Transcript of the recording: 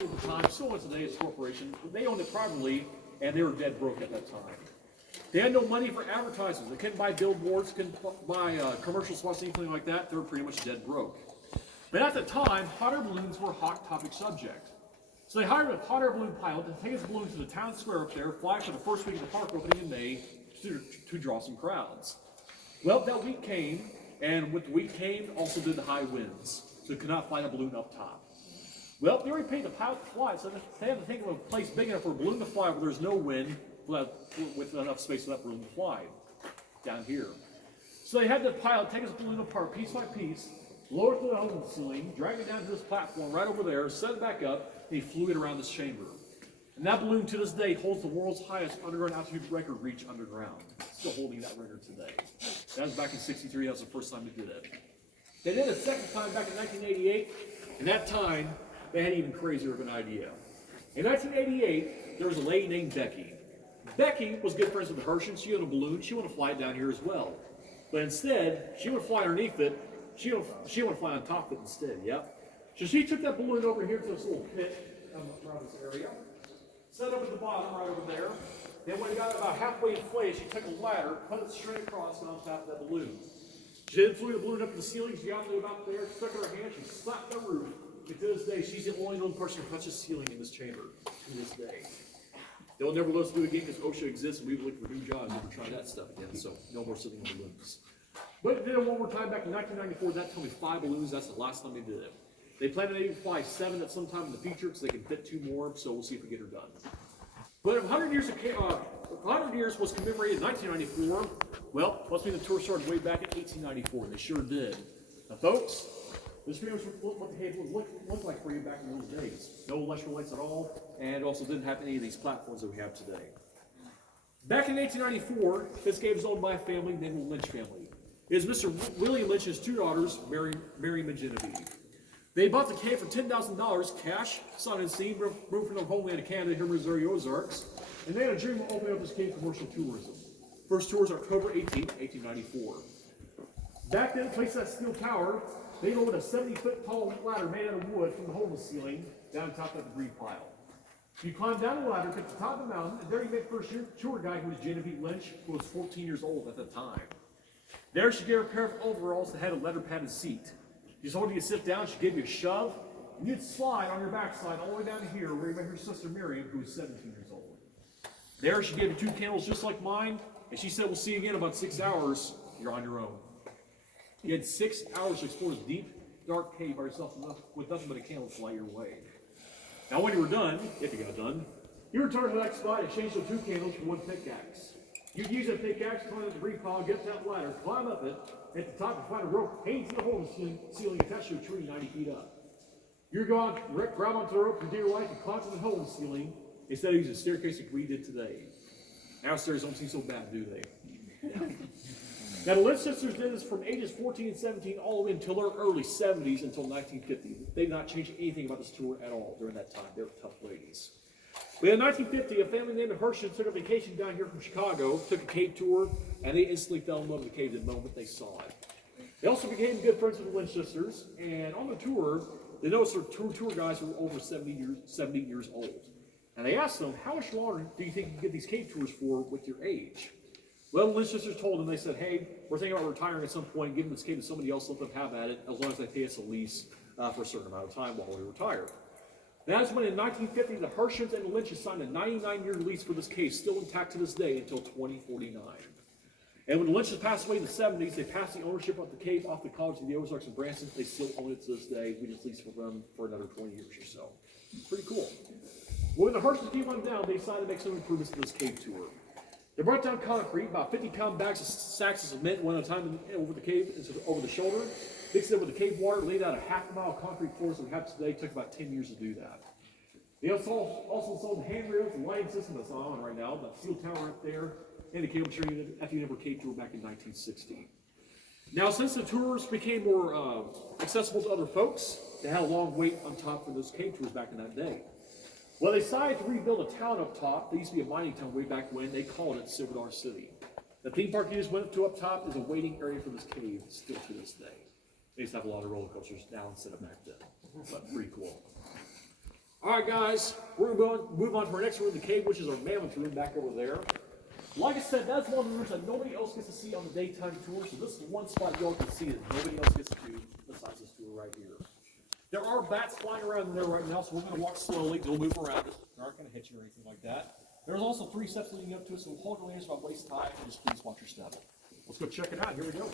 At the time, still is today, it's a corporation. They owned it privately, and they were dead broke at that time. They had no money for advertisers. They couldn't buy billboards, couldn't buy commercial spots, anything like that. They were pretty much dead broke. But at the time, hot air balloons were a hot topic subject. So they hired a hot air balloon pilot to take his balloon to the town square up there, fly for the first week of the park opening in May to draw some crowds. Well, that week came, and with the week came, also did the high winds. So they could not fly the balloon up top. Well, they already paid the pilot to fly, so they had to think of a place big enough for a balloon to fly where there's no wind, with enough space for that balloon to fly down here. So they had the pilot take his balloon apart piece by piece, lower it to the hole ceiling, drag it down to this platform right over there, set it back up, and he flew it around this chamber. And that balloon to this day holds the world's highest underground altitude record reach underground. Still holding that record today. That was back in '63, that was the first time they did it. They did it a second time back in 1988, and that time they had even crazier of an idea. In 1988, there was a lady named Becky. Becky was good friends with the Hershans. She had a balloon. She wanted to fly it down here as well. But instead, she would fly underneath it. She would fly on top of it instead, yep. So she took that balloon over here to this little pit around this area, set up at the bottom right over there. Then when it got about halfway inflated, she took a ladder, put it straight across and on top of that balloon. She then flew the balloon up to the ceiling. She got to about there, stuck her hand, she slapped the roof. And to this day, she's the only known person who touches the ceiling in this chamber to this day. They'll never let us do it again because OSHA exists and we look for new jobs never try that stuff again. So no more sitting on balloons. But they did it one more time back in 1994. That told me 5 balloons. That's the last time they did it. They plan to maybe fly 7 at some time in the future because they can fit 2 more. So we'll see if we get her done. But 100 years was commemorated in 1994. Well, must mean the tour started way back in 1894. They sure did. Now, folks, this is pretty much what the cave would look like for you back in those days. No electrical lights at all, and also didn't have any of these platforms that we have today. Back in 1894, this cave was owned by a family named the Lynch family. It is Mr. William Lynch and his 2 daughters, Mary and Genevieve. They bought the cave for $10,000 cash, signed and seen, moved from their homeland of Canada here in Missouri Ozarks, and they had a dream of opening up this cave for commercial tourism. First tour was October 18, 1894. Back then, placed that steel tower, they lowered a 70-foot tall ladder made out of wood from the hole in the ceiling down top of the debris pile. You climb down the ladder, get to the top of the mountain, and there you met first tour guide who was Genevieve Lynch, who was 14 years old at the time. There she gave her a pair of overalls that had a leather padded seat. She told you to sit down, she'd give you a shove, and you'd slide on your backside all the way down to here where you met her sister Miriam, who was 17 years old. There she gave you 2 candles just like mine, and she said, we'll see you again in about 6 hours, you're on your own. You had 6 hours to explore this deep, dark cave by yourself with nothing but a candle to light your way. Now when you were done, if you got done, you returned to the next spot and changed the 2 candles for 1 pickaxe. You'd use that pickaxe, climb the debris pile, get that ladder, climb up it, at the top and find a rope hanging to the hole in the ceiling attached to a tree 90 feet up. You'd go out, grab onto the rope for dear life and climb to the hole in the ceiling instead of using a staircase like we did today. Our stairs don't seem so bad, do they? Now, the Lynch sisters did this from ages 14 and 17 all the way until their early 70s, until 1950. They did not change anything about this tour at all during that time. They were tough ladies. But in 1950, a family named the Hershans took a vacation down here from Chicago, took a cave tour, and they instantly fell in love with the cave the moment they saw it. They also became good friends with the Lynch sisters, and on the tour, they noticed their tour guides were over 70 years old. And they asked them, how much longer do you think you can get these cave tours for with your age? Well, the Lynch sisters told them, they said, hey, we're thinking about retiring at some point, giving this cave to somebody else, let them have at it, as long as they pay us a lease for a certain amount of time while we retire. That's when in 1950, the Hershans and the Lynches signed a 99-year lease for this cave, still intact to this day until 2049. And when the Lynches passed away in the 70s, they passed the ownership of the cave off the College of the Ozarks in Branson. They still own it to this day. We just leased for them for another 20 years or so. Pretty cool. Well, when the Hershans came on down, they decided to make some improvements to this cave tour. They brought down concrete, about 50-pound bags of sacks of cement one at a time over the cave, over the shoulder, mixed it with the cave water, laid out a half-mile concrete floors that we have today. It took about 10 years to do that. They also installed the handrails and lighting system that's on right now, the steel tower up there, and the cable train at the cave tour back in 1960. Now, since the tours became more accessible to other folks, they had a long wait on top for those cave tours back in that day. Well, they decided to rebuild a town up top. There used to be a mining town way back when. They called it Silver Dollar City. The theme park you just went to up top is a waiting area for this cave still to this day. They used to have a lot of roller coasters now instead of back then, but pretty cool. All right, guys, we're going to move on to our next room, the cave, which is our mammoth room back over there. Like I said, that's one of the rooms that nobody else gets to see on the daytime tour, so this is one spot y'all can see that nobody else gets to do besides this tour right here. There are bats flying around in there right now, so we're going to walk slowly. Don't move around. They aren't going to hit you or anything like that. There's also 3 steps leading up to it, so we'll hold your hands about waist high and just please watch your step. Let's go check it out. Here we go.